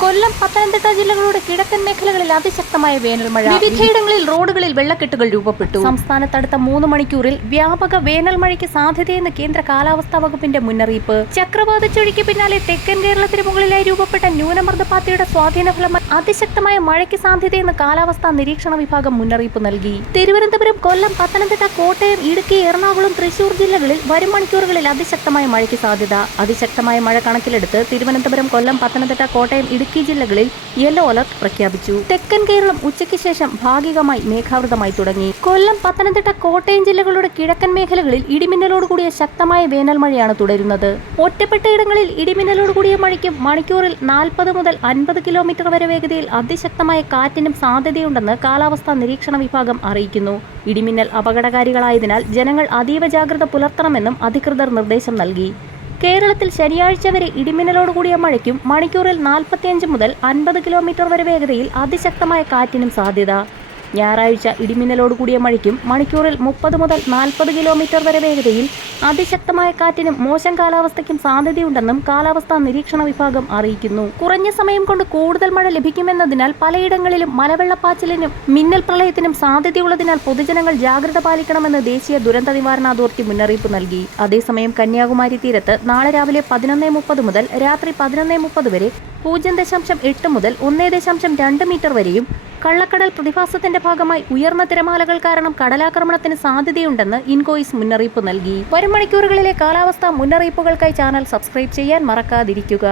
കൊല്ലം പത്തനംതിട്ട ജില്ലകളുടെ കിഴക്കൻ മേഖലകളിൽ അതിശക്തമായ വേനൽമഴ വിവിധയിടങ്ങളിൽ റോഡുകളിൽ വെള്ളക്കെട്ടുകൾ രൂപപ്പെട്ടു. സംസ്ഥാനത്ത് അടുത്ത മൂന്ന് മണിക്കൂറിൽ വ്യാപക വേനൽ മഴയ്ക്ക് സാധ്യതയെന്ന് കേന്ദ്ര കാലാവസ്ഥാ വകുപ്പിന്റെ മുന്നറിയിപ്പ്. ചക്രവാത ചുഴിക്ക് പിന്നാലെ തെക്കൻ കേരളത്തിന് മുകളിലായി രൂപപ്പെട്ട ന്യൂനമർദ്ദപാതയുടെ സ്വാധീന ഫലമായി അതിശക്തമായ മഴയ്ക്ക് സാധ്യതയെന്ന് കാലാവസ്ഥാ നിരീക്ഷണ വിഭാഗം മുന്നറിയിപ്പ് നൽകി. തിരുവനന്തപുരം കൊല്ലം പത്തനംതിട്ട കോട്ടയം ഇടുക്കി എറണാകുളം തൃശൂർ ജില്ലകളിൽ വരും മണിക്കൂറുകളിൽ അതിശക്തമായ മഴയ്ക്ക് സാധ്യത. അതിശക്തമായ മഴ കണക്കിലെടുത്ത് തിരുവനന്തപുരം കൊല്ലം പത്തനംതിട്ട കോട്ടയം ഇടുക്കി ജില്ലകളിൽ യെല്ലോ അലർട്ട് പ്രഖ്യാപിച്ചു. തെക്കൻ കേരളം ഉച്ചയ്ക്ക് ശേഷം ഭാഗികമായി മേഘാവൃതമായി തുടങ്ങി. കൊല്ലം പത്തനംതിട്ട കോട്ടയം ജില്ലകളുടെ കിഴക്കൻ മേഖലകളിൽ ഇടിമിന്നലോട് കൂടിയ ശക്തമായ വേനൽ മഴയാണ് തുടരുന്നത്. ഒറ്റപ്പെട്ട ഇടങ്ങളിൽ ഇടിമിന്നലോട് കൂടിയ മഴയ്ക്കും മണിക്കൂറിൽ നാൽപ്പത് മുതൽ അൻപത് കിലോമീറ്റർ വരെ വേഗതയിൽ അതിശക്തമായ കാറ്റിനും സാധ്യതയുണ്ടെന്ന് കാലാവസ്ഥാ നിരീക്ഷണ വിഭാഗം അറിയിക്കുന്നു. ഇടിമിന്നൽ അപകടകാരികളായതിനാൽ ജനങ്ങൾ അതീവ ജാഗ്രത പുലർത്തണമെന്നും അധികൃതർ നിർദ്ദേശം നൽകി. കേരളത്തിൽ ശനിയാഴ്ച വരെ ഇടിമിന്നലോട് കൂടിയ മഴയ്ക്കും മണിക്കൂറിൽ നാൽപ്പത്തിയഞ്ച് മുതൽ അൻപത് കിലോമീറ്റർ വരെ വേഗതയിൽ അതിശക്തമായ കാറ്റിനും സാധ്യത. ഞായറാഴ്ച ഇടിമിന്നലോട് കൂടിയ മഴയ്ക്കും മണിക്കൂറിൽ മുപ്പത് മുതൽ നാൽപ്പത് കിലോമീറ്റർ വരെ വേഗതയിൽ അതിശക്തമായ കാറ്റിനും മോശം കാലാവസ്ഥയ്ക്കും സാധ്യതയുണ്ടെന്നും കാലാവസ്ഥാ നിരീക്ഷണ വിഭാഗം അറിയിക്കുന്നു. കുറഞ്ഞ സമയം കൊണ്ട് കൂടുതൽ മഴ ലഭിക്കുമെന്നതിനാൽ പലയിടങ്ങളിലും മലവെള്ളപ്പാച്ചിലിനും മിന്നൽ പ്രളയത്തിനും സാധ്യതയുള്ളതിനാൽ പൊതുജനങ്ങൾ ജാഗ്രത പാലിക്കണമെന്ന് ദേശീയ ദുരന്ത നിവാരണ അതോറിറ്റി മുന്നറിയിപ്പ് നൽകി. അതേസമയം കന്യാകുമാരി തീരത്ത് നാളെ രാവിലെ പതിനൊന്ന് മുപ്പത് മുതൽ രാത്രി പതിനൊന്ന് മുപ്പത് വരെ പൂജ്യം ദശാംശം എട്ട് മുതൽ ഒന്നേ ദശാംശം രണ്ട് മീറ്റർ വരെയും കള്ളക്കടൽ പ്രതിഭാസത്തിന്റെ ഭാഗമായി ഉയർന്ന തിരമാലകൾ കാരണം കടലാക്രമണത്തിന് സാധ്യതയുണ്ടെന്ന് ഇൻകോയിസ് മുന്നറിയിപ്പ് നൽകി. വരും മണിക്കൂറുകളിലെ കാലാവസ്ഥാ മുന്നറിയിപ്പുകൾക്കായി ചാനൽ സബ്സ്ക്രൈബ് ചെയ്യാൻ മറക്കാതിരിക്കുക.